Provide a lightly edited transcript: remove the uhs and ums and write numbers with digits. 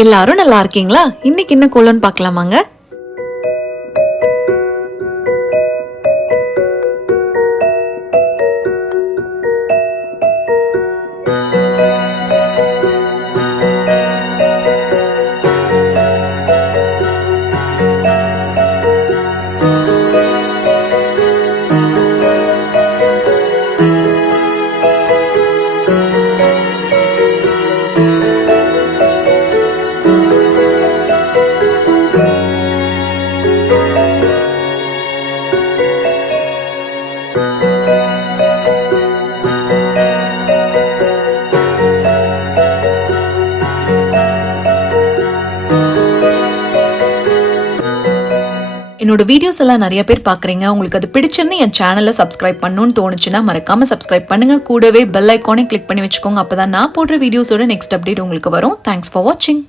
எல்லாரும் நல்லா இருக்கீங்களா? இன்னைக்கு என்ன கோலம்னு பார்க்கலாமாங்க? என்னோட வீடியோஸ் எல்லாம் நிறைய பேர் பாக்குறீங்க. உங்களுக்கு அது பிடிச்சிருந்து என் சேனலை சப்ஸ்கிரைப் பண்ணணும்னு தோணுச்சுன்னா மறக்காம சப்ஸ்கிரைப் பண்ணுங்க. கூடவே பெல் ஐக்கானை கிளிக் பண்ணி வச்சுக்கோங்க. அப்பதான் நான் போடுற வீடியோஸோட நெக்ஸ்ட் அப்டேட் உங்களுக்கு வரும். தேங்க்ஸ் ஃபார் வாட்சிங்.